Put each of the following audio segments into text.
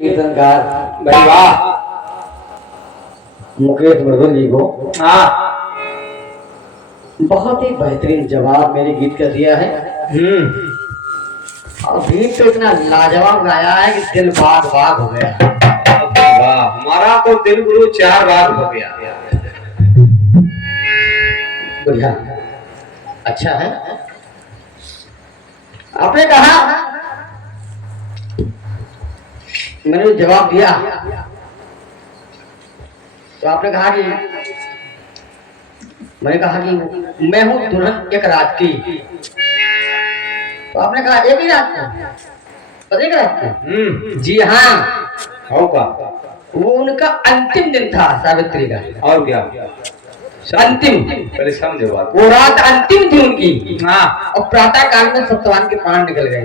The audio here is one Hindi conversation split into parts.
कीर्तनकार भाई वाह। मुकेश मृदुल जी को हाँ। बहुत ही बेहतरीन जवाब मेरे गीत का दिया है। और गीत तो इतना लाजवाब गाया है कि दिल बाग बाग हो गया। वाह, हमारा तो दिल गुरु 4 बार हो गया। बढ़िया, अच्छा है। आपने कहा, मैंने जवाब दिया तो आपने कहा कि मैंने कहा कि मैं हूं दुल्हन एक रात की, तो आपने कहा एक ही रात को, एक रात को। जी हाँ, होगा। वो उनका अंतिम दिन था सावित्री का। और क्या? अंतिम, पहले समझो बात। वो रात अंतिम थी उनकी। हाँ। और प्रातः काल में सत्यवान के प्राण निकल गए।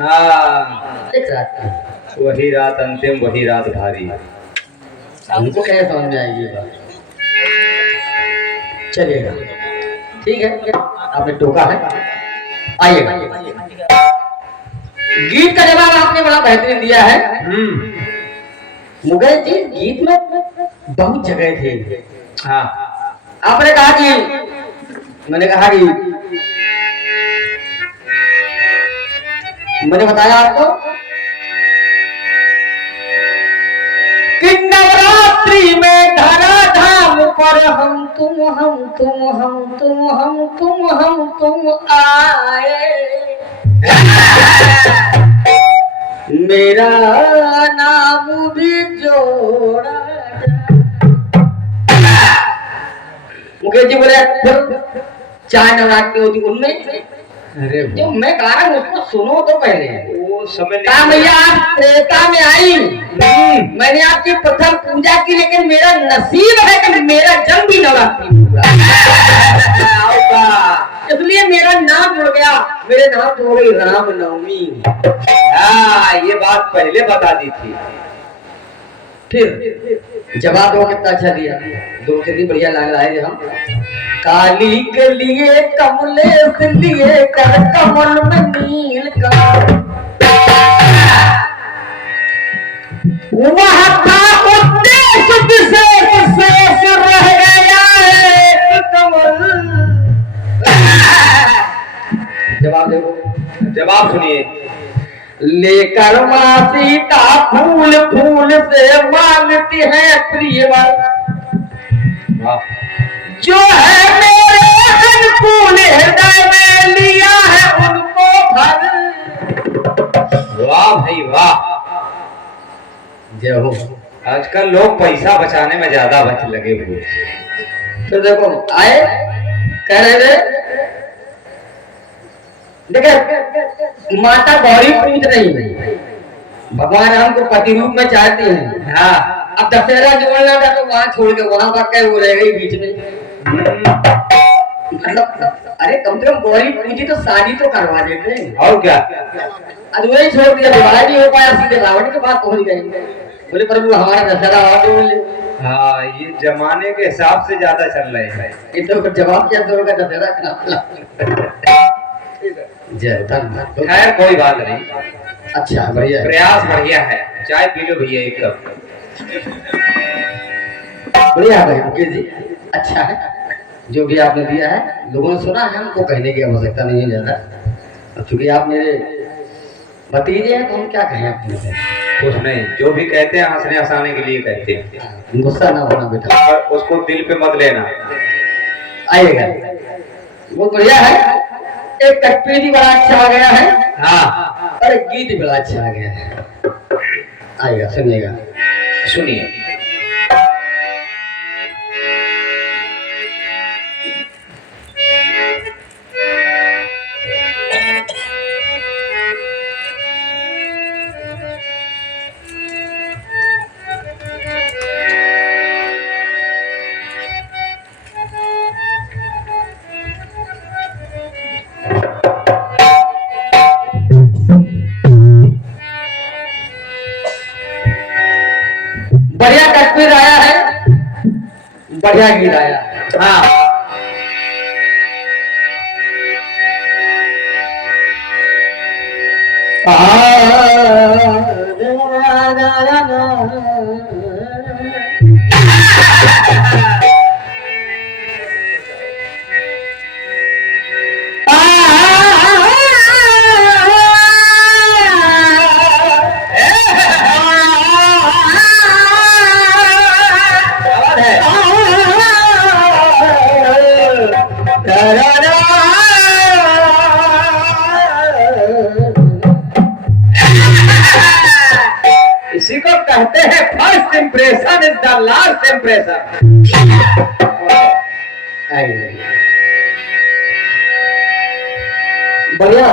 हाँ, एक रात की, वही रात अंतिम, वही रात भारी। हमको कैसे समझ में आएगी ये बात? चलिएगा, ठीक है, आपने टोका है, आइएगा। गीत का जवाब आपने बड़ा बेहतरीन दिया है। मुगल जी गीत में बहुत जगह थे। हाँ। आपने कहा कि, मैंने कहा कि, मैंने बताया आपको कि नवरात्रि में धरा धाम पर हम तुम आए, मेरा नाम भी जोड़ा। मुकेश जी बोले चार नवरात्रि होती उनमें, अरे जो मैं गा रहा हूँ उसको सुनो तो पहले। वो समय कहा भैया आप त्रेता में आई, मैंने आपकी प्रथम पूजा की, लेकिन मेरा नसीब है कि मेरा जन्म भी नवरात्रि में हुआ। इसलिए मेरा नाम जुड़ गया, मेरे नाम जुड़ गई राम नवमी। हाँ, ये बात पहले बता दी थी। फिर जवाब वो कितना अच्छा दिया, दो कितनी बढ़िया लग रहा है। हम काली के लिए कमलेश लिए कर कमल में नील का, वह था उद्देश्य विशेष शेष रह गया है कमल। जवाब देखो, जवाब सुनिए। लेकर माँ सीता फूल फूल से मांगती है प्रियवर, जो है मेरे अनुकूल हृदय में लिया है उनको भर। वाह भाई वाह। जय हो। आजकल लोग पैसा बचाने में ज्यादा बच लगे हुए। तो देखो आए कह रहे थे, देखिए माता गौरी पूज रही, भगवान राम को पति रूप में चाहती हैं। हाँ, अब दशहरा जोड़ना था तो वहां छोड़ के वहां पर वो रह गई बीच में। मतलब अरे कम से कम गौरी पूजी तो शादी तो करवा देते हैं। और क्या? अधूरा ही छोड़ दिया, विवाह नहीं हो पाया, सीधे रावण के पास पहुंच गए। बोले प्रभु हमारा दशहरा और बोले। हाँ, ये जमाने के हिसाब से ज्यादा चल रहे हैं। ये तो जवाब क्या दोगे दशहरा का? जय धन्यवाद। खैर कोई बात नहीं। अच्छा बढ़िया, प्रयास बढ़िया है। चाय पी लो भैया एक कप। बढ़िया है भाई मुकेश जी, अच्छा है जो भी आपने दिया है। लोगों ने सुना है, हमको कहने की आवश्यकता नहीं है ज्यादा, क्योंकि आप मेरे भतीजे हैं तो हम क्या कहें अपने से। कुछ नहीं, जो भी कहते हैं हंसने हंसाने के लिए कहते हैं। गुस्सा ना होना बेटा, और उसको दिल पे मत लेना। आइएगा, बहुत बढ़िया है। एक कटपेटी बड़ा अच्छा आ गया है। हाँ, और एक गीत बड़ा अच्छा आ गया है। आइएगा, सुनिएगा, सुनिए। बढ़िया कश्मीर आया है, बढ़िया गीत आया। हाँ, इसी को कहते हैं first impression is the last impression. बढ़िया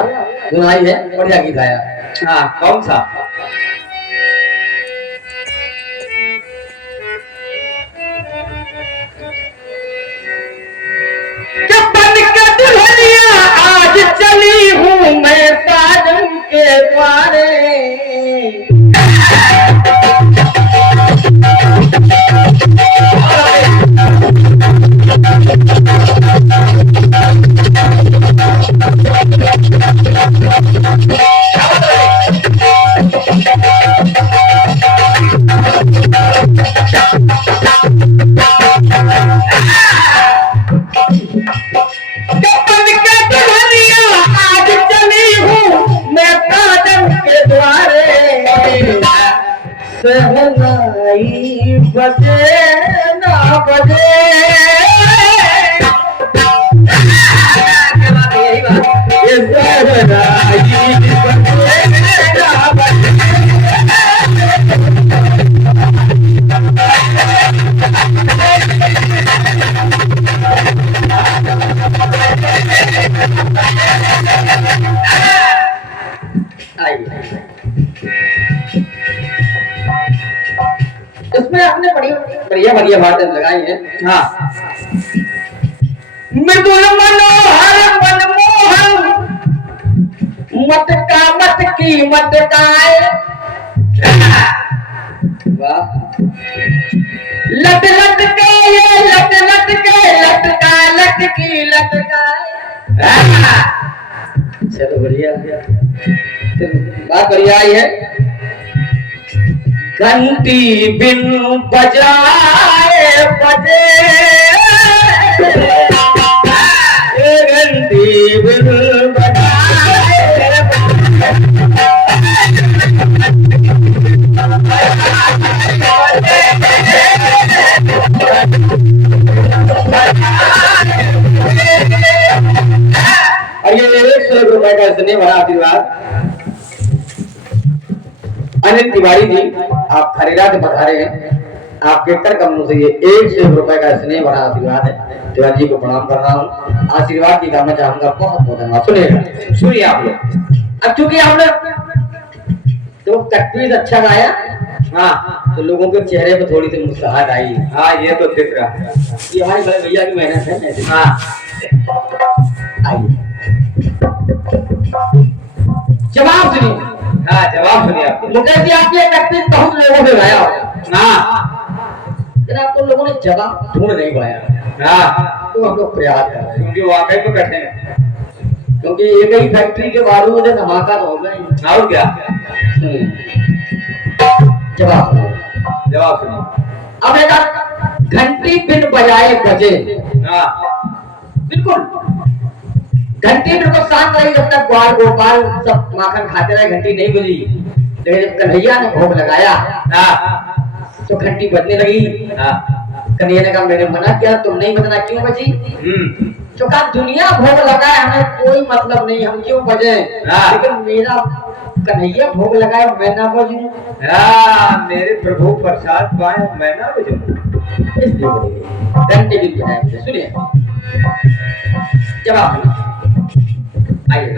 सुनाई है, बढ़िया गीत आया। हाँ कौन सा? आज चली हूँ मैं साजन के द्वारे, सहनाई बजे ना बजे, ये सहनाई बजे ना बजे। इसमें आपने बढ़िया बढ़िया बातें लगाई हैं। हाँ मृदुल मनोहर मनमोहन, मत का मत की मत गाए, वाह लट लट के ये लट लट के लटका लट की लटकाए। चलो बढ़िया, बात बढ़िया आई है। घंटी बिन बजाए बजे, घंटी बिन बजाए और ये 100 रुपए का इसने बड़ा आशीर्वाद अनिल तिवारी जी, आप खरीदा से पधारे हैं, आपके कर कमरों से ये 100 रुपए का स्नेह बड़ा आशीर्वाद है। तिवारी जी को प्रणाम कर रहा हूँ, आशीर्वाद की कामना चाहूंगा। बहुत बहुत धन्यवाद। सुनिएगा, सुनिए आप लोग। अब चूंकि हमने तो तकवीर अच्छा गाया, हाँ तो लोगों के चेहरे पर थोड़ी सी मुस्कुराहट आई। हाँ ये तो दिख रहा है, ये हमारे बड़े भैया की मेहनत है। हाँ आइए जवाब सुनिए। हाँ जवाब सुनिए आप। मुकेश जी, आपने तकवीर बहुत लोगों ने गाया होगा, हाँ लेकिन आपको लोगों ने जवाब ढूंढ नहीं पाया। हाँ तो हम लोग प्रयास कर रहे हैं, क्योंकि वाकई में कठिन है। क्योंकि एक ही फैक्ट्री के बारूद धमाका हो गए। और क्या? जवाब जवाब सुनिए। अब एक घंटी बिन बजाए बजे, हाँ बिल्कुल घंटी बिल्कुल शांत रही जब तक ग्वाल गोपाल सब माखन खाते रहे, घंटी नहीं बजी। लेकिन जब कन्हैया ने भोग लगाया तो घंटी बजने लगी। कन्हैया ने कहा मैंने मना किया, तुम नहीं बजना, क्यों बजी? तो कहा दुनिया भोग लगाए, हमें कोई मतलब नहीं, हम क्यों बजे, लेकिन मेरा कन्हैया भोग लगाए मैं ना बजूं। मेरे प्रभु प्रसाद पाए मैं ना बजूं, इसलिए घंटी बिन बजाए। सुनिए जवाब। आइए,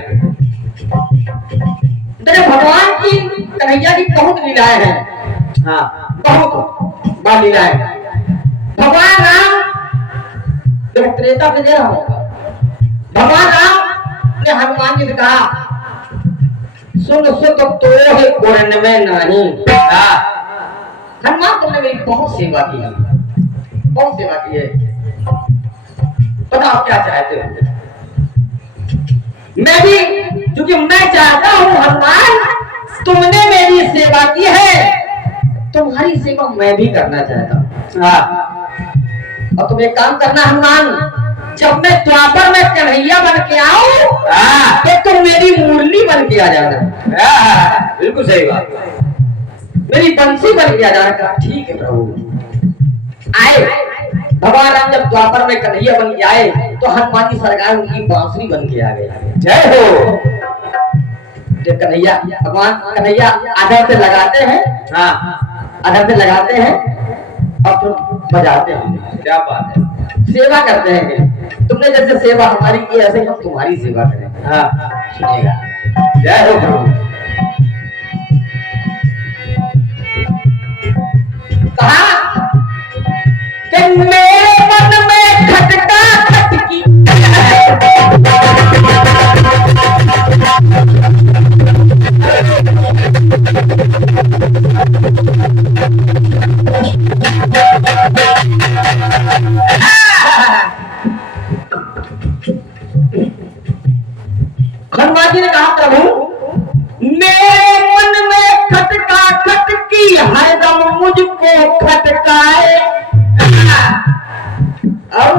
भगवान की कन्हैया की बहुत लीलाएं हैं। हाँ बहुत बाल लीलाएं। भगवान राम जब त्रेता से दे रहा हूं, भगवान राम ने हनुमान जी से कहा सुन सुन तो है गुण में नहीं। हनुमान तुमने मेरी बहुत सेवा की है, बहुत सेवा की है, बताओ क्या चाहते हो? मैं भी, क्योंकि मैं चाहता हूं हनुमान तुमने मेरी सेवा की है तुम्हारी सेवा मैं भी करना चाहता हूँ। हाँ, और तुम एक काम करना हनुमान, जब मैं द्वापर में कन्हैया बन के आऊं तो तुम मेरी मुरली बन के आ जाना। बिल्कुल सही बात, मेरी बंसी बन के आ जाना। ठीक है प्रभु। आए भगवान राम जब द्वापर में कन्हैया बन के आए तो हनुमान जी सरकार उनकी बांसुरी बन के आ गए। जय हो। जब कन्हैया भगवान कन्हैया आधार से लगाते हैं, हाँ आधार से लगाते हैं और फिर बजाते हैं। क्या बात है, सेवा करते हैं। तुमने जैसे सेवा हमारी की ऐसे हम तुम्हारी सेवा करें। हाँ सुनिएगा। जय हो प्रभु। कहा कि मेरे मन में खटका खटकी हनुमान जी ने कहा प्रभु मेरे मन में खटका खटकी हरदम मुझको खटकाए। और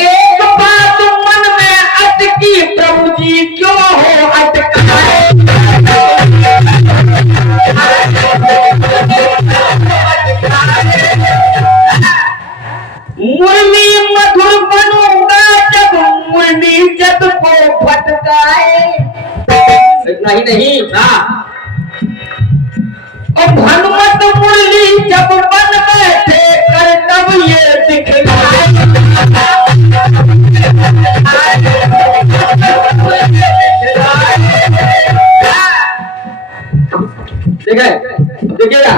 एक बात मन में अटकी प्रभु जी क्यों हो अटकाए। मुरली मधुर बनूंगा जब मुरली जब को फटकाए। इतना ही नहीं, हाँ, और हनुमत मुरली जब बन बैठे कर तब ये दिखलाए। देखिएगा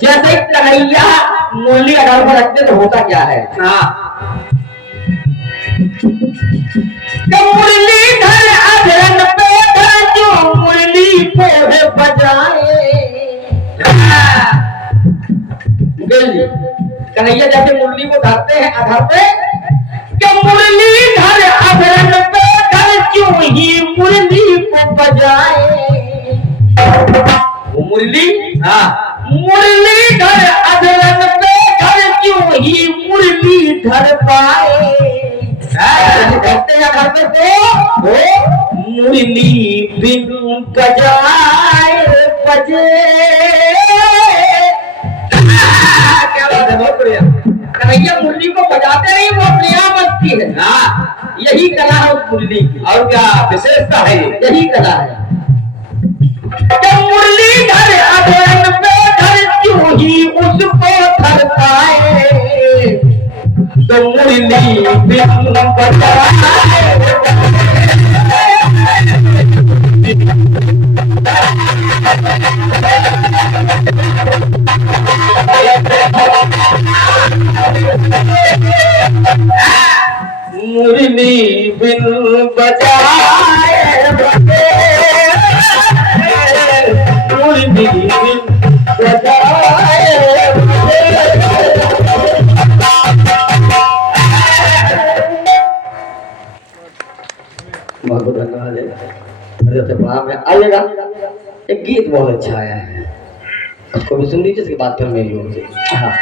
जैसे कन्हैया मुरली आधार पर रखते तो होता क्या है। मुरलीधर अधरन पे धर जो मुरली को बजाए। कन्हैया जैसे मुरली को धरते हैं आधार पे कि मुरलीधर अधरन पे धर क्यों ही मुरली को बजाए। वो मुरली, हाँ, मुरलीधर अधरन पे धर क्यों ही मुरली धर पाए। कहते हैं घर पे तो मुरली बिन बजाए बजे। क्या बात है, बहुत बढ़िया। कन्हैया मुरली को बजाते नहीं, वो अपने आप बजती है। हाँ, यही कला है उस मुरली की। और क्या विशेषता है, यही कला है। मुरलीधर अधरन पे धर क्यों ही उसको धर पाए। तो मुरली बिन बजाए मुरली बिन बजाए मुरली बिन बजाए। बहुत बहुत धन्यवाद है, प्रणाम है। आइएगा, एक गीत बहुत अच्छा आया है, उसको भी सुन लीजिए, इसके बाद फिर मेरी ओर से। हाँ,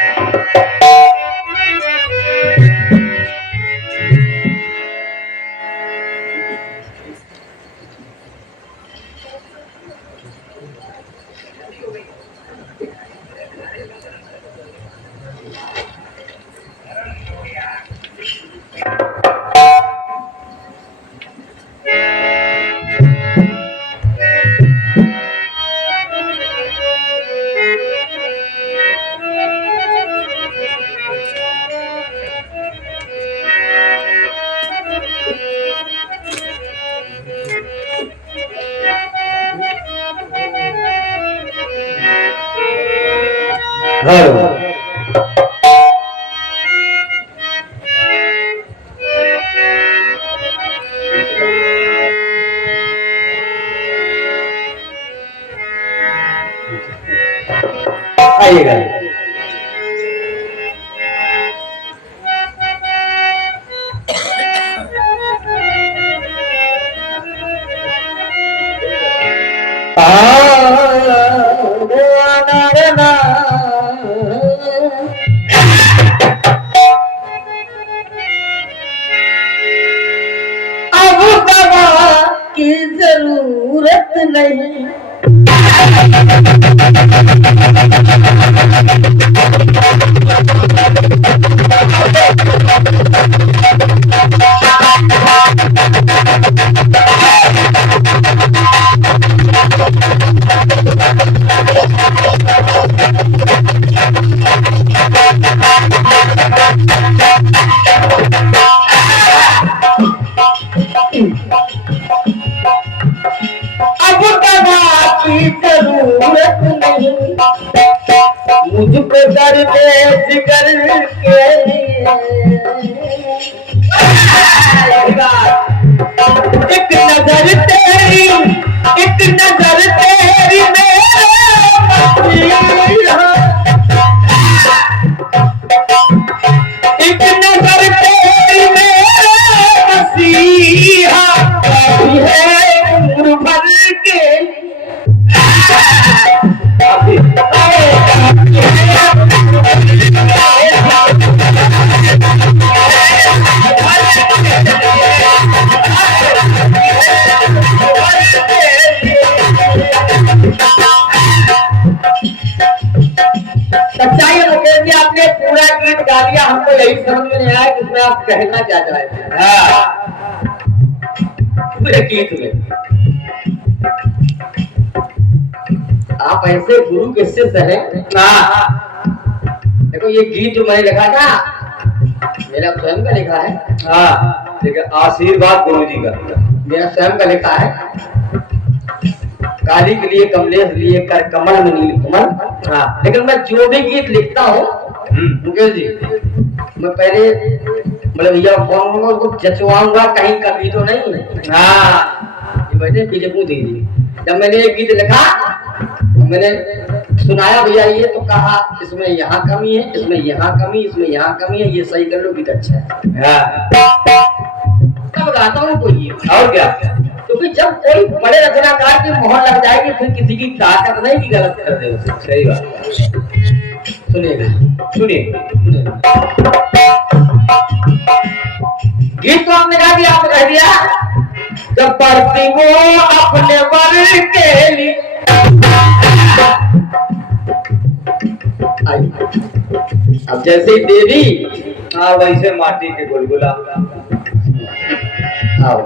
आइएगा। आ अब दवा की जरूरत नहीं। अब दवा की जरूरत नहीं मुझको दर्द जिगर के लिए। एक नजर तेरी मेरे मसीहा। एक नजर तेरी मेरे मसीहा काफी है उम्र भर के। सच्चाई है मुकेश जी, आपने पूरा गीत गा लिया, हमको यही समझ में नहीं आया कि इसमें आप कहना क्या चाहते हैं। पूरे गीत में आप ऐसे गुरु के शिष्य हैं। देखो ये गीत जो मैंने लिखा था मेरा स्वयं का लिखा है। ठीक है, आशीर्वाद गुरु जी का मेरा स्वयं का लिखा है। काली के लिए कमलेश लिए कर कमल में नील कमल। लेकिन मैं जो भी गीत लिखता हूँ मुकेश जी, मैं पहले मतलब भैया कौन होगा उसको जचवाऊंगा, कहीं कभी तो नहीं। ये मैंने पीछे पूछ दीजिए। जब मैंने ये गीत लिखा तो मैंने सुनाया भैया ये तो कहा इसमें यहाँ कमी है, इसमें यहाँ कमी, इसमें यहाँ कमी है, ये सही कर लो गीत अच्छा है। तब गाता हूँ कोई और क्या, क्योंकि जब कोई बड़े रचनाकार की मोहर लग जाएगी फिर किसी की ताकत नहीं कि गलत कर दे उसे। सही बात। सुनिएगा, सुनिए गीत तो हमने गा दिया, आपने कह दिया जब बढ़ती वो अपने वर के लिए। अब जैसे ही देवी वैसे माटी के गुलगुला। आओ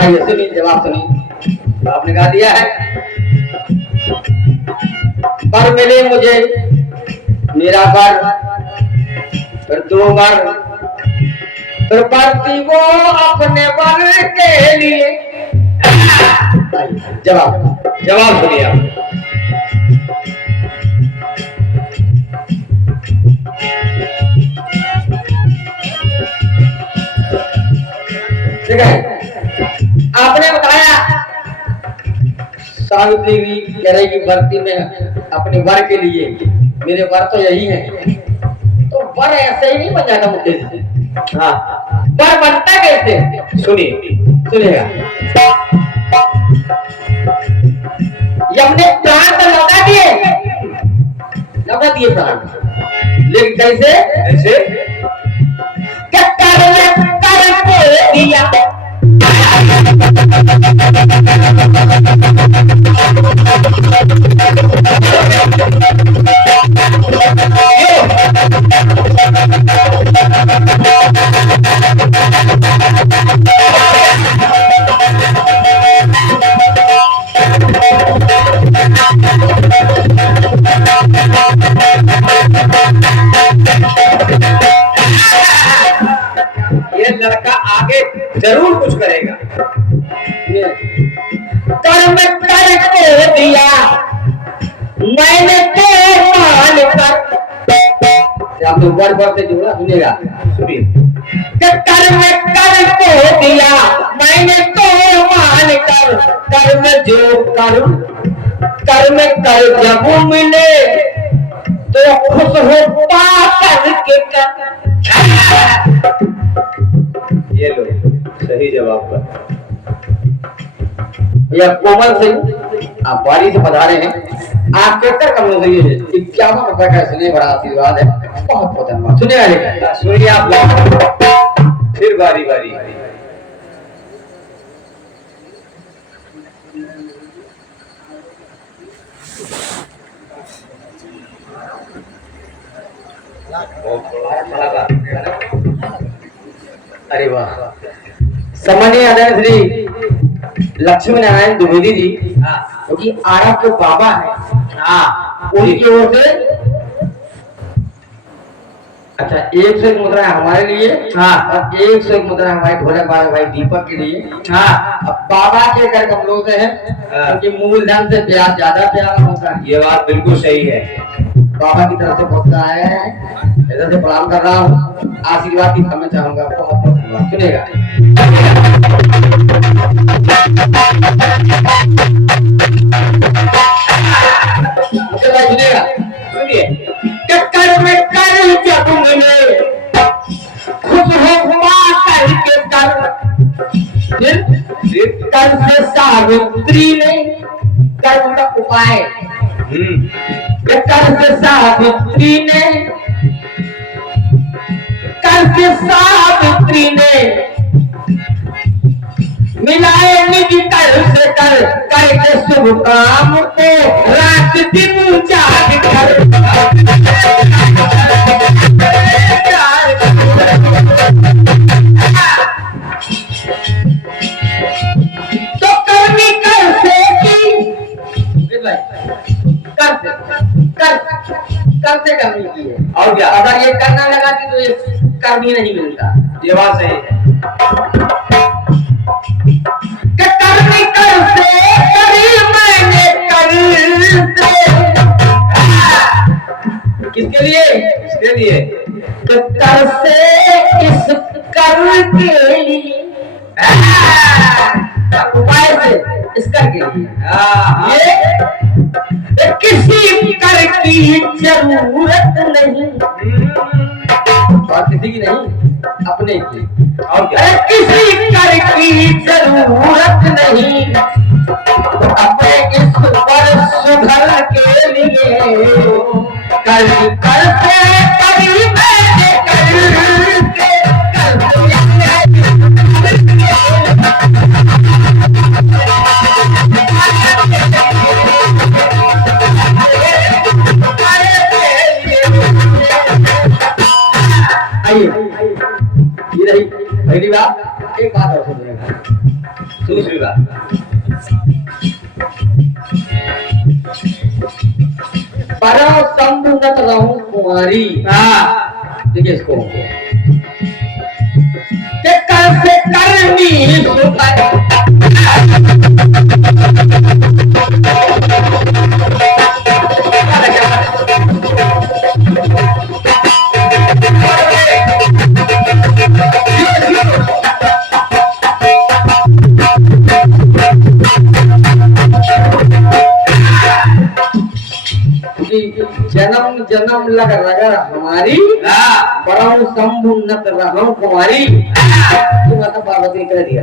आइए सुनिए, जवाब सुनिए। आपने गा दिया है पर मिले मुझे मेरा वर, फिर दो वर, फिर बढ़ती वो अपने वर के लिए। जवाब सुनिए आप। ठीक है, आपने बताया सावित्री भी कह रही कि भर्ती में अपने वर के लिए, मेरे वर तो यही है। तो वर ऐसे ही नहीं बन जाता मुकेश जी। वर बनता कैसे, सुनिएगा। हमने प्राण तो लौटा दिए प्राण, लेकिन कैसे दिया। ये लड़का आगे जरूर कुछ करेगा। कर्म करके दिया मैंने तो मान कर, आप तो वर से जुड़ा, सुनिएगा सुनिए। कर्म करके दिया मैंने तो मान कर, कर्म जो करूं कर्म कर जब मिले तो खुश हो पा करके कर। ये लो सही जवाब का। या कोमल सिंह आप बारी से पधारे हैं। आपके कर कम हो गई है 51 रुपए का, इसलिए बड़ा आशीर्वाद है। बहुत बहुत धन्यवाद। सुनिए आगे, सुनिए आप लोग, फिर बारी बारी। अरे वाह, सम्मानीय आदरणीय श्री लक्ष्मी नारायण द्विवेदी जी, क्योंकि आरब के बाबा है, उनकी ओर से अच्छा 101 मुद्रा हमारे लिए, और 101 मुद्रा हमारे ढोलक वाले भाई दीपक के लिए। अब बाबा के कर कमलों से है, क्योंकि मूलधन से ब्याज ज्यादा प्यारा होता है। ये बात बिल्कुल सही है। बाबा की तरफ से बहुत आया है, इधर से प्रणाम कर रहा हूँ, आशीर्वाद की मैं चाहूंगा। बहुत बहुत धन्यवाद। सुनेगा मुझे भाई, सुनेगा, सुनिए। कर में कर जब मिले खुश हो हुआ करके कर से सावित्री ने कर्म का उपाय, कर से सावित्री ने, कर से सावित्री ने मिलाए निज कर से कर, करके शुभ काम को रात दिन जाग कर। तो करनी कर से की, कर से करनी की है, और क्या? अगर ये करना लगाती तो ये करनी नहीं मिलता। ये बात सही है। करनी कर से करी मैंने कर से, किसके लिए? इसके लिए कर से इस कर के लिए, उपाय से इस कर के लिए, ये किसी कर की जरूरत नहीं, और किसी की नहीं, अपने की। और क्या? किसी कर की जरूरत नहीं, अपने इस पर सुधर के लिए कर करते करी मैंने करते ये रही पहली बात। एक बात और सुनिएगा, दूसरी बात। परम संबुनत रहूं कुंवारी। देखिए इसको, के कर से करनी सुपर, जन्म जन्म लग रगर हमारी, परम संबुन्नत रहूं कुमारी। तो माता पार्वती कह दिया,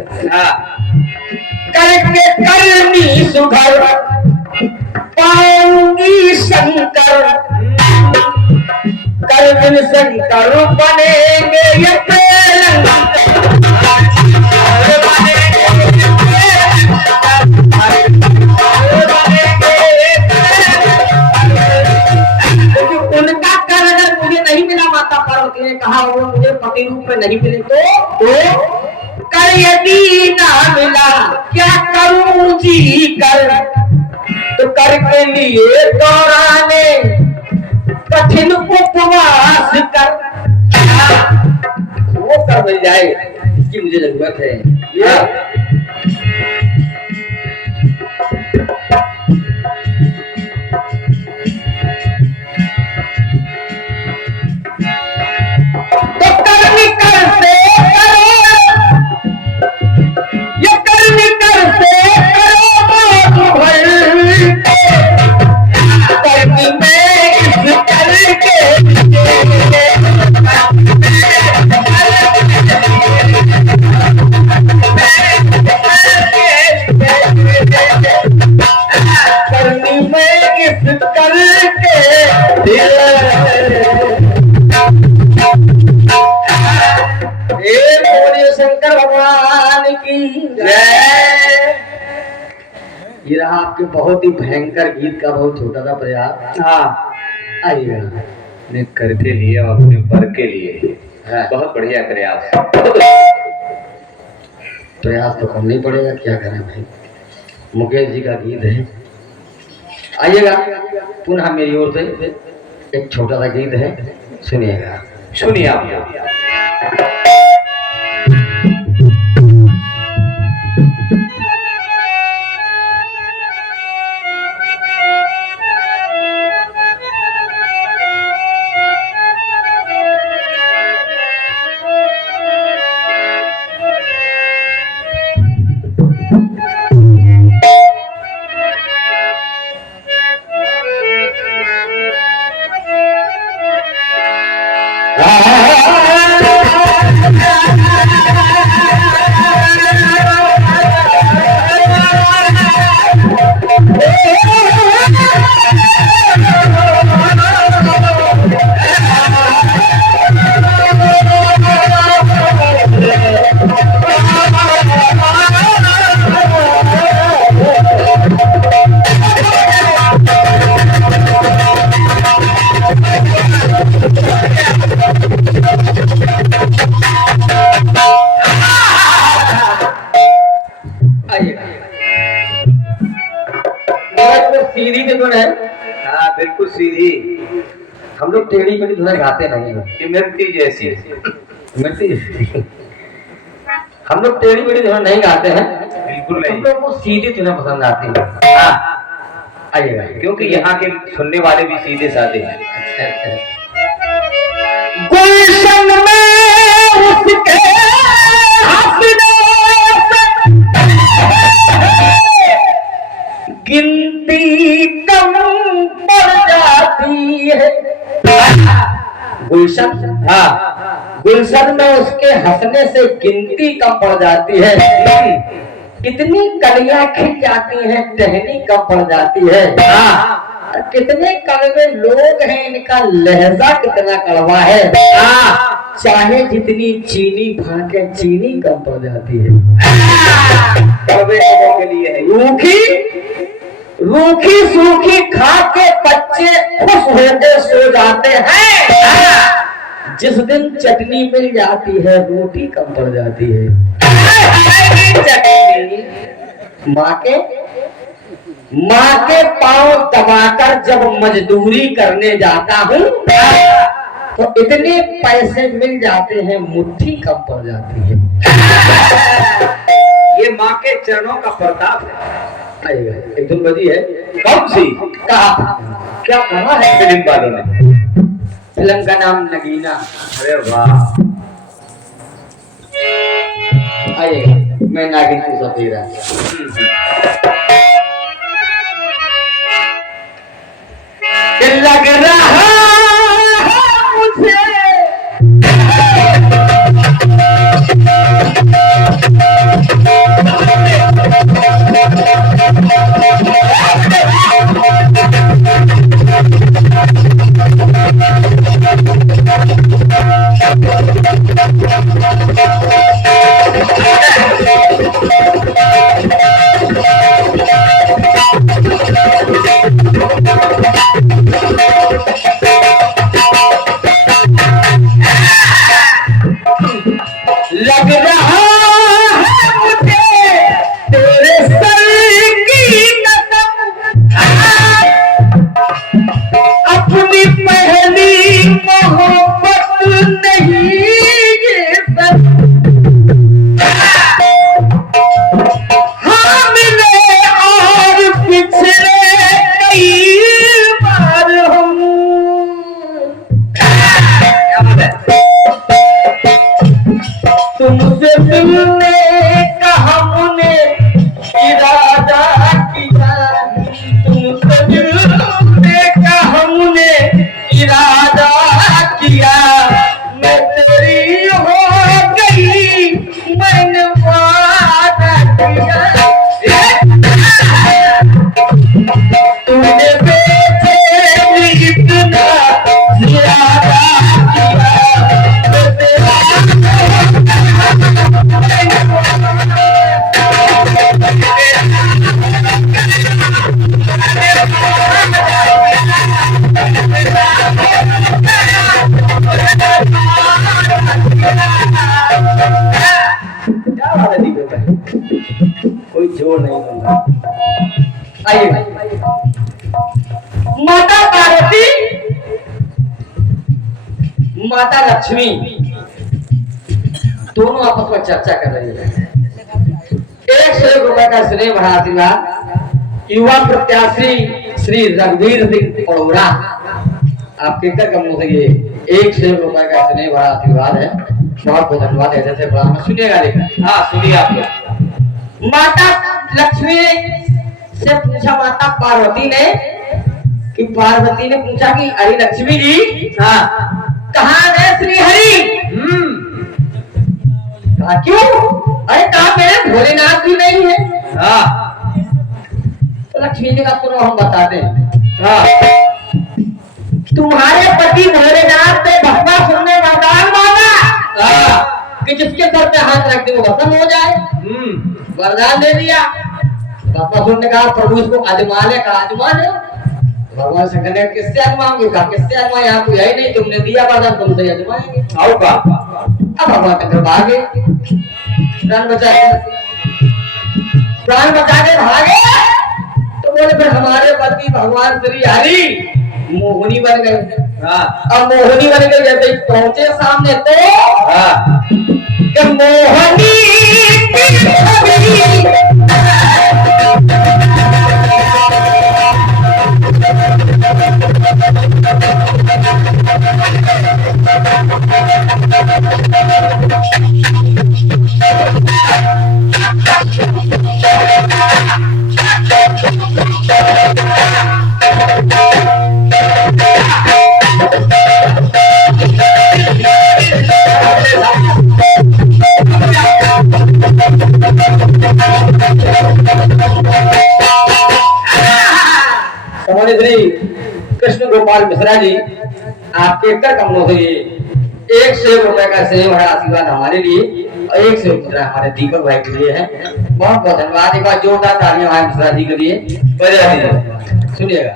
करके करनी सुघर पाऊंगी शंकर, कर बिन शंकर बनेंगे ये उनका कर अगर मुझे नहीं मिला, माता पार्वती ने कहा वो मुझे पति रूप में नहीं मिले तो कर यदि ना मिला क्या करूं जी कर, तो कर के लिए दौराने कठिन उपवास कर, वो कर मिल जाए इसकी मुझे जरूरत है। करके हे बोलिए शंकर भगवान की जय। ये रहा आपके बहुत ही भयंकर गीत का बहुत छोटा सा प्रयास। हाँ आइएगा ने करके लिए और अपने पर के लिए हाँ। बहुत बढ़िया प्रयास। प्रयास तो करना ही पड़ेगा, क्या करें भाई, मुकेश जी का गीत है। आइएगा पुनः मेरी ओर से एक छोटा सा गीत है, सुनिएगा। सुनिए आप। सीधी की धुन है। हाँ बिल्कुल सीधी, हम लोग टेढ़ी मेढ़ी धुन गाते नहीं हैं। इमरती जैसी। मिर्ची हम लोग टेढ़ी मेढ़ी धुन नहीं गाते हैं, बिल्कुल हम नहीं। लोग को सीधी धुनें पसंद आती है। हाँ आइएगा क्योंकि यहाँ के सुनने वाले भी सीधे साधे हैं। गुलशन में उसके हंसने से गिनती कम पड़ जाती है। गुलशन, हाँ, गुलशन में उसके हंसने से गिनती कम पड़ जाती है। कितनी कलियां खिल जाती हैं, टहनी कम पड़ जाती है। हाँ, कितने कड़वे लोग हैं, इनका लहजा कितना कड़वा है। हाँ, चाहे जितनी चीनी फाके चीनी कम पड़ जाती है। कड़वे लोगों के लिए है। रूखी सूखी खा के बच्चे खुश होकर सो जाते हैं। जिस दिन चटनी मिल जाती है, रोटी कम पड़ जाती है। माँ के पांव दबाकर जब मजदूरी करने जाता हूँ तो इतने पैसे मिल जाते हैं, मुट्ठी कम पड़ जाती है। ये माँ के चरणों का प्रताप है। आइएगा, एक धुन बजी है। कौन सी? कहा क्या कहा है फिल्म वालों ने? फिल्म का नाम नगीना। अरे वाह। आइएगा, मैं नागिन को सब दे रहा लग रहा है मुझे कोई जोर नहीं होगा। आइए माता पार्वती, माता लक्ष्मी दोनों आपस में चर्चा कर रही है। 101 रुपए का स्नेह भरा आशीर्वाद युवा प्रत्याशी श्री रघुवीर सिंह अरोड़ा आपके कर कमों से ये 101 रुपए का स्नेह भरा आशीर्वाद है। बहुत बहुत धन्यवाद। ऐसे से बड़ा सुनिएगा, लेकिन हाँ सुनिए आप लोग। माता लक्ष्मी से पूछा माता पार्वती ने कि पार्वती ने पूछा कि अरे लक्ष्मी जी, हाँ कहाँ है श्री हरि? कहा क्यों? अरे कहा मेरे भोलेनाथ भी नहीं है। हाँ तो लक्ष्मी जी का सुनो हम बताते हैं। हाँ तुम्हारे पति भोलेनाथ ने भगवा सुनने वरदान मांगा कि जिसके सर पे हाथ रख दे वो खत्म हो जाए। वरदान दे दिया। भगवान ने कहा प्रभु इसको आजमा ले। कहा आजमा ले। भगवान शंकर ने किससे आजमाओगे? कहा किससे आजमा, यहाँ कोई है ही नहीं, तुमने दिया वरदान तुमसे आजमाएंगे। आओ का अब भगवान शंकर भागे, प्राण बचाए, प्राण बचा के भागे। तो बोले फिर हमारे पति भगवान श्री हरि मोहिनी बन गए। अब मोहिनी बन गए, जैसे ही पहुंचे सामने तो मोहिनी श्री कृष्ण गोपाल मिश्रा जी आपके कर कमलों से 101 रुपए का स्नेह भरा आशीर्वाद हमारे लिए और 101 मुद्रा हमारे दीपक भाई के लिए है। बहुत बहुत धन्यवाद। एक बार जोरदार तालियां हमारे मिश्रा जी के लिए बजा दीजिए। सुनिएगा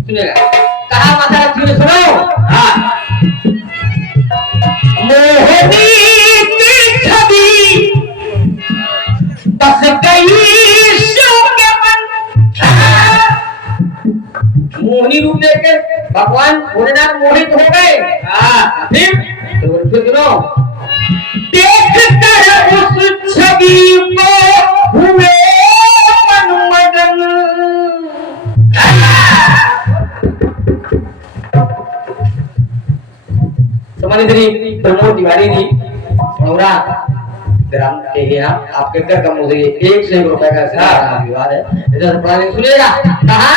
सुनिएगा। कहा माता लक्ष्मी ने, सुनो। हाँ मोहिनी की छवि बस गई मोहिनी रूप देकर भगवान भोलेनाथ मोहित हो गए। फिर सुनो, देख कर उस छवि को हुए मनमगन। समझी प्रमोद तिवारी जी पनौरा ग्राम के यहाँ आपके घर का मुझे 101 रुपए का आशीर्वाद है। सुनिएगा। कहा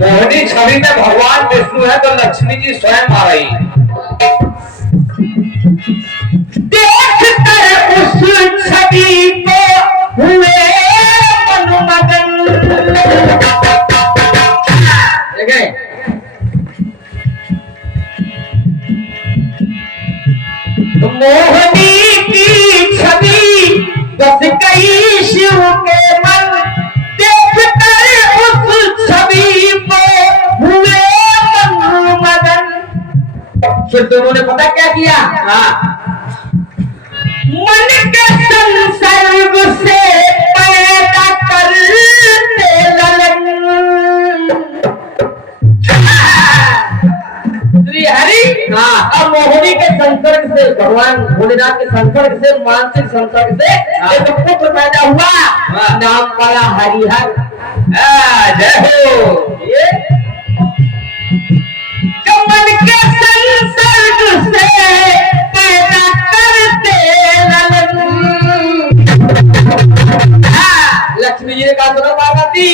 मोहिनी छवि में भगवान विष्णु है तो लक्ष्मी जी स्वयं आ रही। देख कर उस छवि को हुए मनमगन। देखें तो मोहिनी की छवि बस गई शिव के मन। देख कर उस छवि को हुए मनमगन। फिर दोनों ने पता क्या किया? मन के संसर्ग से पैदा करते ललन। श्री हरि अब मोहिनी के संसर्ग से, भगवान भोलेनाथ के संसर्ग से, मानसिक संसर्ग से एक पुत्र पैदा हुआ, नाम पड़ा हरिहर। जय हो। ये कमल के संसर्ग से पैदा करते ललन। लक्ष्मी जी ने कहा सुनो पार्वती,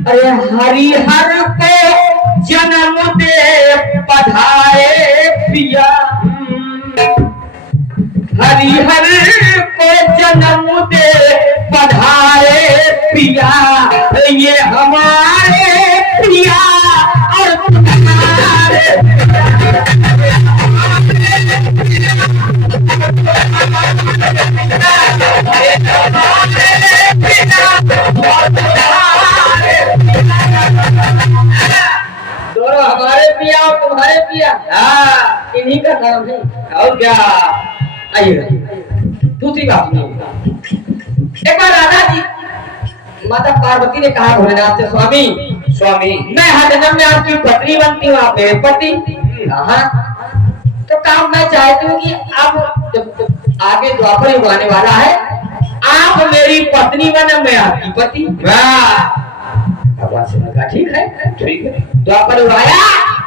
अरे हरिहर को जन्म दे पधारे पिया। हरिहर को जन्म दे पधारे पिया। ये हमारे पिया और तुम्हारे दोनों हमारे पिया और तुम्हारे पिया। इन्हीं का नाम है। और क्या? आइए दूसरी बात नहीं, एक बार राधा जी माता पार्वती ने कहा भोलेनाथ से, स्वामी स्वामी मैं हर जन्म में आपकी पत्नी बनती हूँ, आप मेरे पति। हाँ, तो काम मैं चाहती हूँ कि आप जब आगे द्वापर युग आने वाला है, आप मेरी पत्नी बने, मैं आपकी पति। भगवान से कहा ठीक है, ठीक है। द्वापर युग आया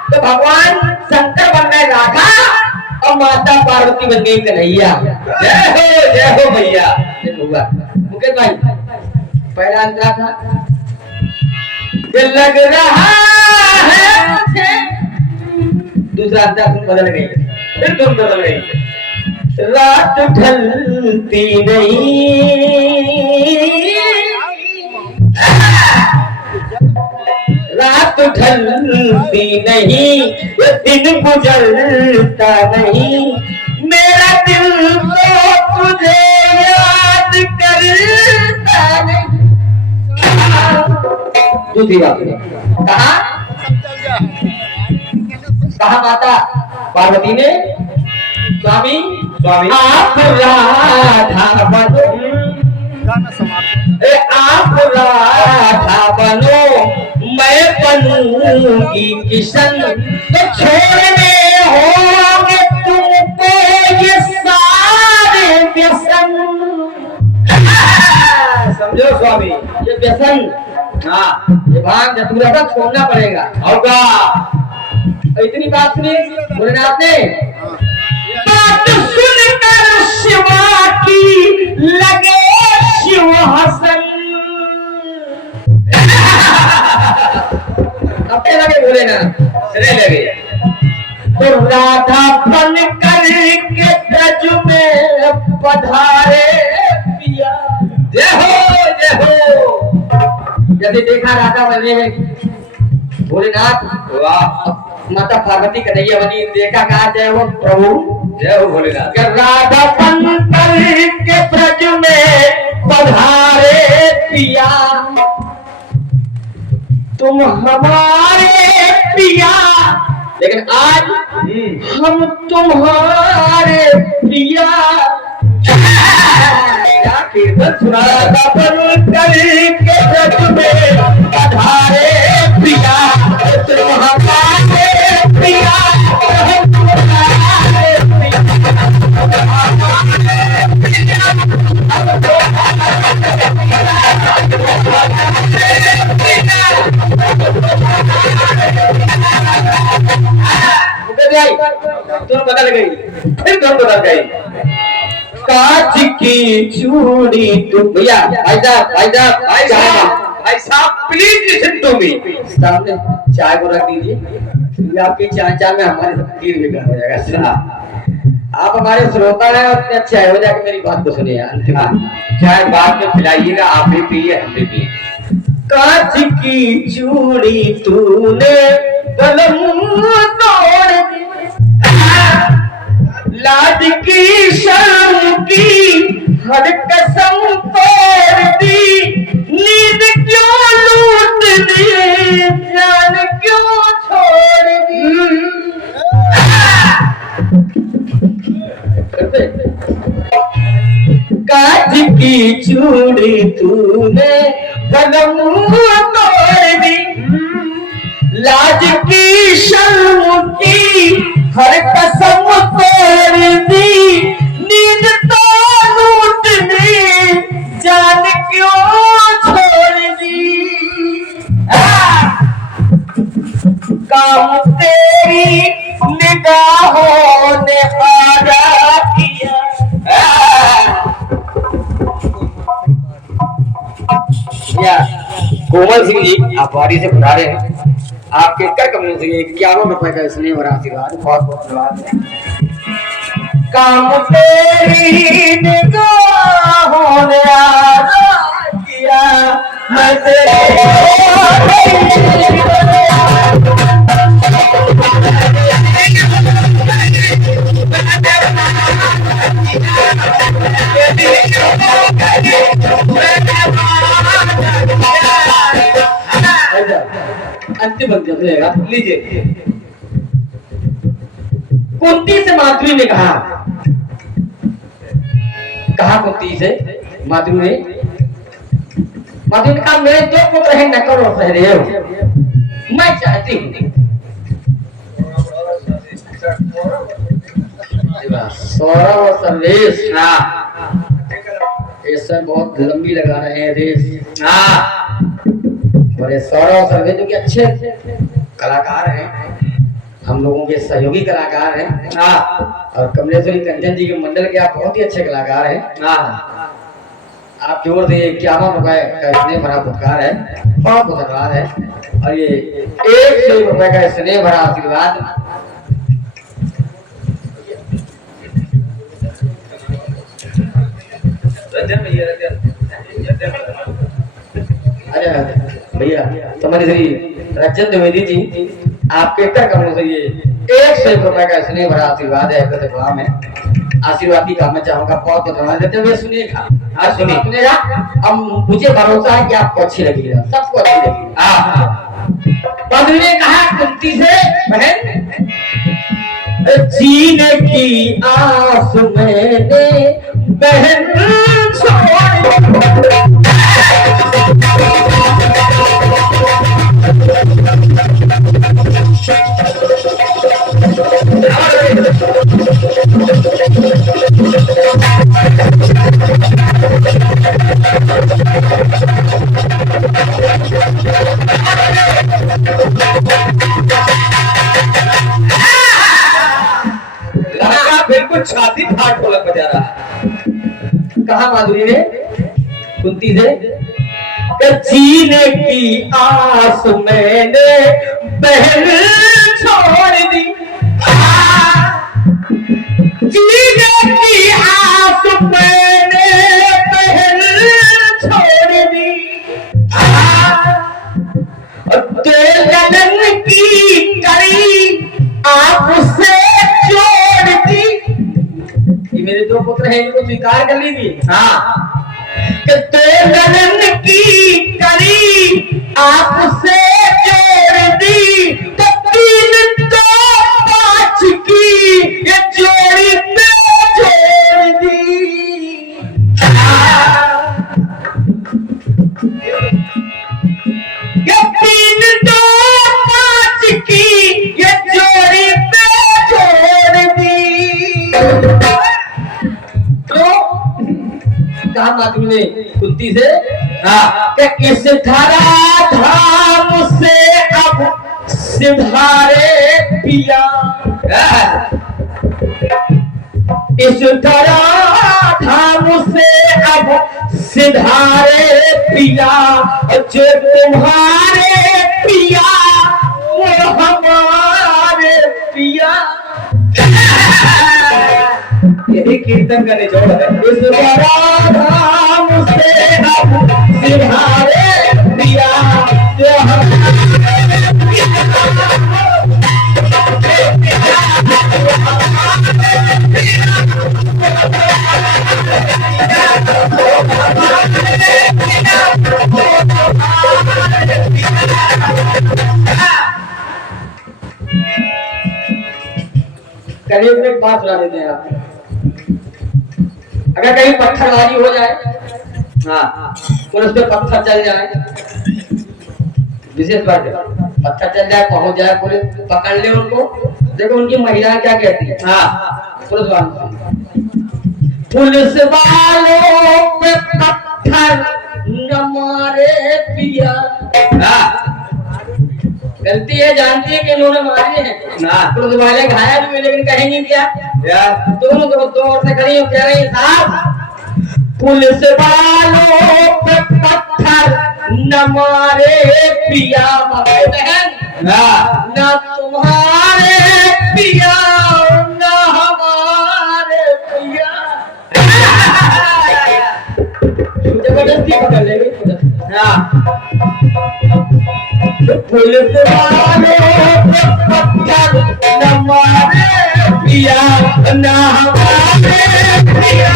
तो भगवान शंकर बन गए राधा और माता पार्वती बन गई कन्हैया। जय हो भैया। हुआ मुकेश भाई, पहला अंतरा था लग रहा है मुझे, दूसरा अंतरा तुम बदल गई, फिर तुम बदल गई। रात ढलती नहीं, रात ढलती नहीं, ये दिन गुजरता नहीं, मेरा दिल तो तुझे याद करता नहीं। दूसरी बात कहा, कहा माता पार्वती ने, स्वामी स्वामी आप राधा बनो, आप राधा बनो, मैं बनूंगी किशन, तो छोड़ने होंगे तुमको ये सारे व्यसन। समझो स्वामी, ये व्यसन, हाँ ये भाग धतूरा का छोड़ना पड़ेगा। होगा। इतनी बात सुनी भोलेनाथ ने, बात सुनकर शिवा की लगे शिव हसन। अपने लगे भोलेनाथ, चले लगे। तो राधा बन करके ब्रज में पधारे पिया। जय हो जय हो। जैसे देखा राधा बने हैं भोलेनाथ, वाह, माता पार्वती कन्हैया बनी, देखा कहा जय हो प्रभु, जय हो भोलेनाथ। राधा बन करके ब्रज में पधारे पिया, तुम हमारे पिया, लेकिन आज हम तुम्हारे प्रिया। क्या कीर्तन सुना, राधा बन करके ब्रज में पधारे पिया, तुम हमारे प्रिया, हम तुम्हारे तुम बदल गई, फिर तुम बदल गई। कांच की चूड़ी तुम, भैया भाई साहब भाई साहब भाई साहब, भाई साहब प्लीज लिसन टू मी। सामने चाय को रख दीजिए, आपकी चाय में हमारे सब खीर बिगड़ हो जाएगा। आप हमारे श्रोता हैं और इतने अच्छे हो जाके मेरी बात को सुनिए। चाय बाद में पिलाइएगा, आप भी पिए हम भी पिए। कांच की चूड़ी तूने कलम तोड़ दी, लाज की शर्म की हर कसम तोड़ दी, नींद क्यों लूट दी, जान क्यों छोड़ दी। कांच की चूड़ी तूने कलम तोड़ दी, लाज की शर्म की हर कसम तोड़ दी, नींद तो लूट दी, जान क्यों छोड़ दी। काम तेरी निगाहों ने आजा किया, कोमल सिंह जी आप बारी से बुला रहे हैं, आपके कर कमलों से 51 रुपए का स्नेह और आशीर्वाद, बहुत बहुत धन्यवाद। काम तेरी निगाहों ने आजा किया, मैं तेरे अंतिम अंतिम रहेगा, लीजिए। कुंती से माधुरी ने कहा, कहा कुंती से माधु ने कहा मेरे दो पुत्र हैं नकुल और सहदेव, मैं चाहती हूँ 16 और संदेश। हाँ ऐसा बहुत लंबी लगा रहे हैं रेस। हाँ बड़े 16 और संदेश जो कि अच्छे कलाकार हैं, हम लोगों के सहयोगी कलाकार हैं। हाँ और कमलेश्वरी कंचन जी के मंडल के आप बहुत ही अच्छे कलाकार हैं। हाँ आप जोर से 51 रुपए का स्नेह भरा पुरस्कार है, बहुत बहुत धन्यवाद है। और ये 1 रुपए का स्नेह भरा आशीर्वाद भैया समझ श्री रंजन द्विवेदी जी आपके कर कमलों से ये 100 रुपए का स्नेह भरा आशीर्वाद है में आशीर्वाद की काम मैं चाहूंगा, बहुत बहुत धन्यवाद देते हुए सुनिएगा। आज सुनिएगा, अब मुझे भरोसा है कि आपको अच्छी लगेगी, सबको अच्छी लगेगी। बद्री ने कहा कुंती से बहन जीने की आस मैंने बहन बिल्कुल छाती फाड़ ढोलक बजा रहा है। कहा माधुरी ने कुंती से जीने की आस मैंने बहन छोड़ दी, जीने की आस मैंने बहन छोड़ दी, तो लगन की कड़ी आपसे जोड़ दी। ये मेरे दो पुत्र हैं, इनको स्वीकार कर लीजिए। हाँ तो लगन की कड़ी आपसे जोड़ दी, तो 3 तो 5 की ये जोड़ी पे जोड़ दी। ये 3 तो 5 की ये जोड़ी पे जोड़ दी। तो कहा माधु ने कुंती से कि इस धरा धाम से अब सिधारे पिया, इस धरा धाम से अब सिधारे पिया, जो तुम्हारे पिया वो हमारे पिया। यही कीर्तन का निचोड़ है। इस धाम से अब सिधारे पिया, जो करीब में बात सुना देते हैं आप। अगर कहीं पत्थरबाजी हो जाए, हाँ और उस पर पत्थर चल जाए, विशेष बात है पत्थर चल जाए, पहुंच जाए, पुलिस पकड़ ले उनको, देखो उनकी महिला क्या कहती है। हाँ पुलिस वालों पे पत्थर न मारे पिया। गलती है, जानती है कि इन्होंने मारे हैं ना, पुलिस वाले घायल हुए लेकिन कहेंगे क्या? दोनों दो ओर से खड़ी हो, कह रही है साहब पुलिस वालों पे पत्थर न मारे पिया, बहन न तुम्हारे पिया न हमारे पिया। जबरदस्ती पकड़ लेंगे पुलिस वालों पे पत्थर न मारे पिया न हमारे पिया।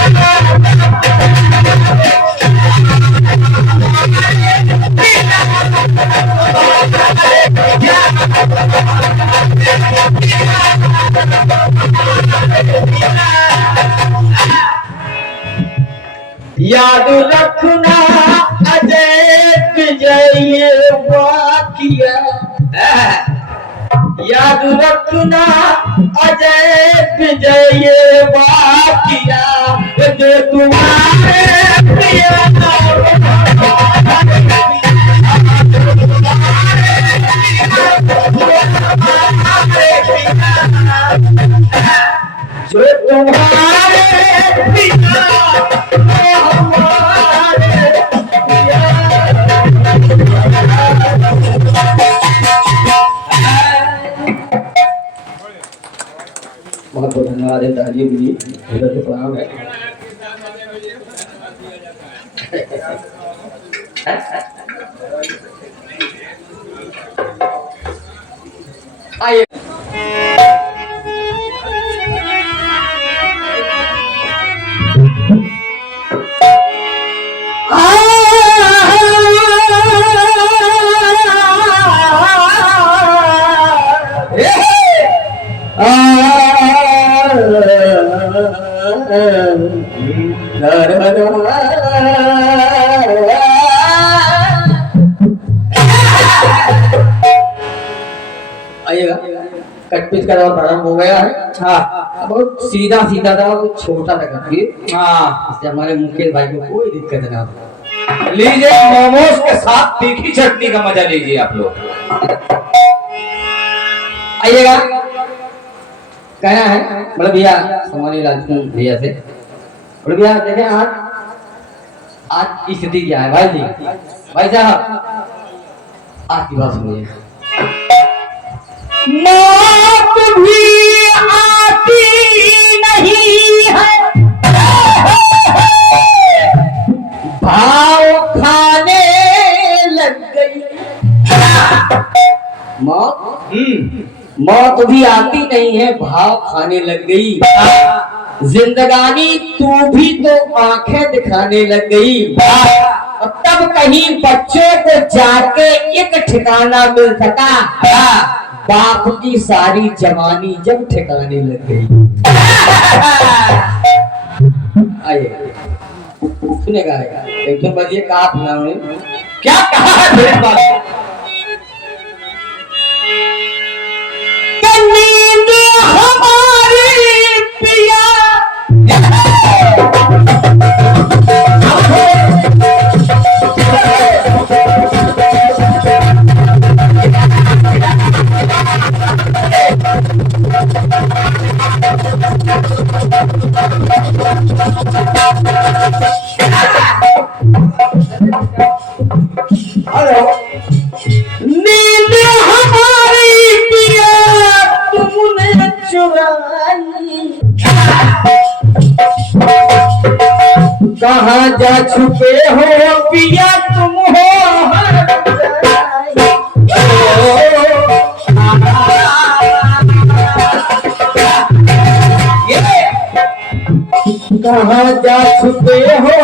याद रखना अजय विजय वाकिया, याद रखना अजय विजय वाकिया, जो तुम्हारे जो तुम्हारे पिता बहुत बहुत धन्यवाद है तालियों के लिए, इधर से प्रणाम है। आइए आइएगा, कट पीस का दौर प्रारंभ हो गया है। हाँ, बहुत सीधा सीधा था, छोटा था कट। हाँ, इससे हमारे मुकेश भाई को कोई दिक्कत ना हो। लीजिए मोमोज के साथ तीखी चटनी का मजा लीजिए आप लोग। आइएगा, कहना है बड़े भैया समानी लालचंद भैया से, बड़े भैया देखें आज की स्थिति क्या है भाई जी, भाई साहब आज की बात सुनिए। मौत भी आती नहीं है, भाव खाने लग गई। मौत भी आती नहीं है, भाव खाने लग गई। जिंदगानी तू भी तो आंखें दिखाने लग गई। तब कहीं बच्चों को जाके एक ठिकाना मिल सका, बाप की सारी जवानी जब ठिकाने लग गई। आइए सुनेगा, एक तो बजिए कहा क्या कहा है मेरे पास? नींद हमारी पिया नींद हमारी पिया तुमने चुराई, कहाँ जा छुपे हो पिया तुम हो कहाँ जा छुपे हो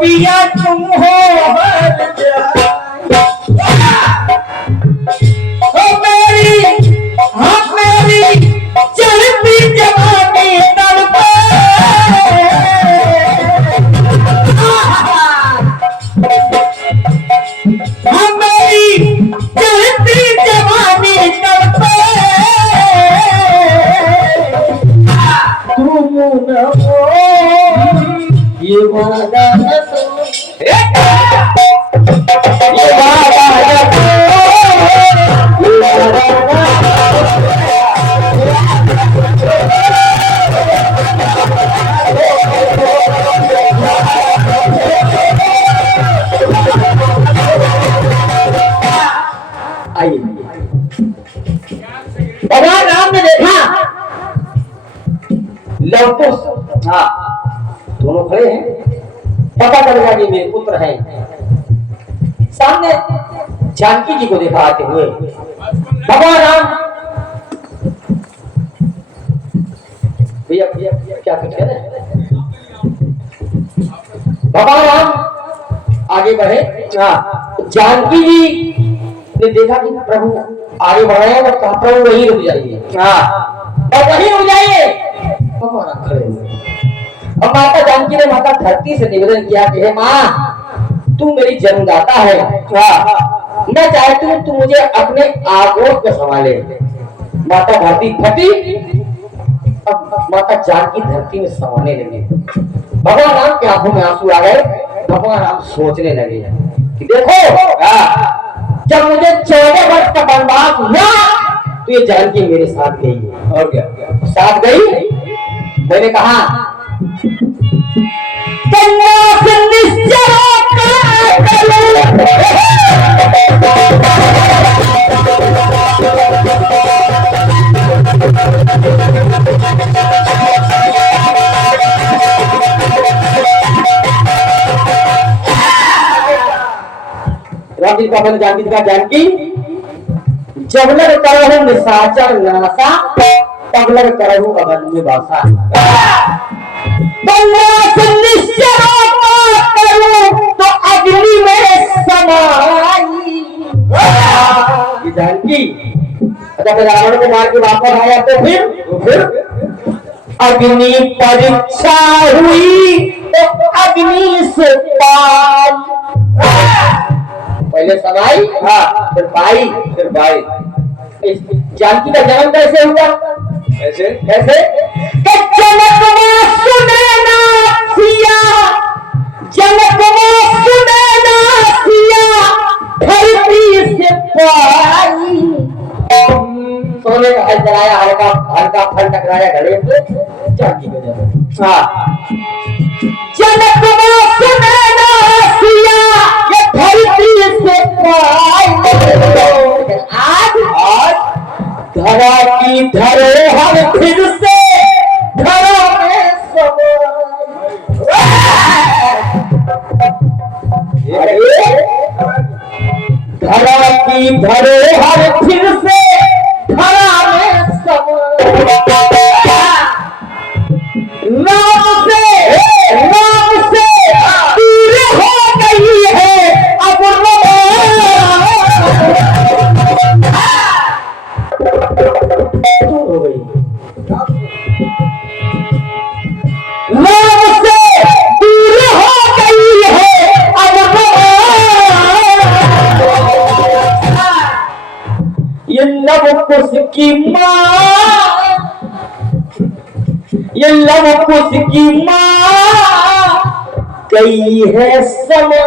पिया तुम हो मेरी चलती जवानी तड़पे, मेरी चलती जवानी तड़पे, तुम न हो ये वादा न तो, ये वादा न तो, ये वादा आइए। भगवान राम ने देखा लवकुश, हाँ दोनों खड़े हैं, पता चलेगा कि मेरे पुत्र हैं। सामने जानकी जी को देखा आते हुए। भगवान राम भैया भैया क्या कुछ कह रहे हैं? भगवान राम आगे बढ़े। जानकी जी ने देखा कि प्रभु आगे बढ़ रहे हैं, तो कहा प्रभु वहीं रुक जाइए। और वहीं रुक जाइए। भगवान राम खड़े हुए। और माता जानकी ने माता धरती से निवेदन किया कि हे माँ, तू मेरी जन्मदाता है, मैं चाहती हूँ तू मुझे अपने आगोश में संभाले। माता धरती फटी, अब माता जानकी धरती में समाने लगी। भगवान राम की आंखों में आंसू आ गए। भगवान राम सोचने लगे कि देखो, जब मुझे 14 वर्ष का वनवास हुआ तो ये जानकी मेरे साथ गई है। और क्या साथ गई? मैंने कहा राम जी का मन जानकी का जानकी जब लग करहु निशाचर नासा तब लग करहु अवन में बासा। तो अग्नि में समाई। ये जानकी जब रावण को मार के वापस आया तो फिर अग्नि परीक्षा हुई तो अग्नि से पाई। पहले समाई, फिर पाई। जानकी का जन्म कैसे हुआ? कैसे? सोने का हल चलाया, हल्का फल टकराया गले पे, जानकी का जन्म। आज धरा की धरोहर फिर से धरा में धरा की धरोहर फिर से धरा में नाम से दूर हो गई है अब हो गई। नाम से दूर हो गई है अब ये लव कुश की माँ, ये लव कुश की माँ गई है समा।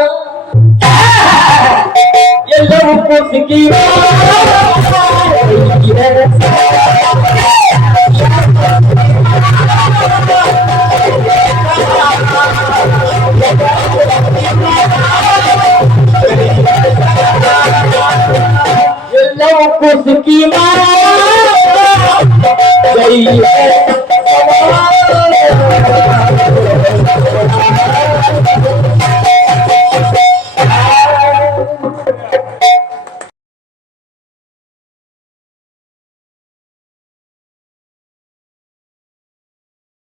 ये लव कुश की माँ गई है ये लव कुश की माँ गई है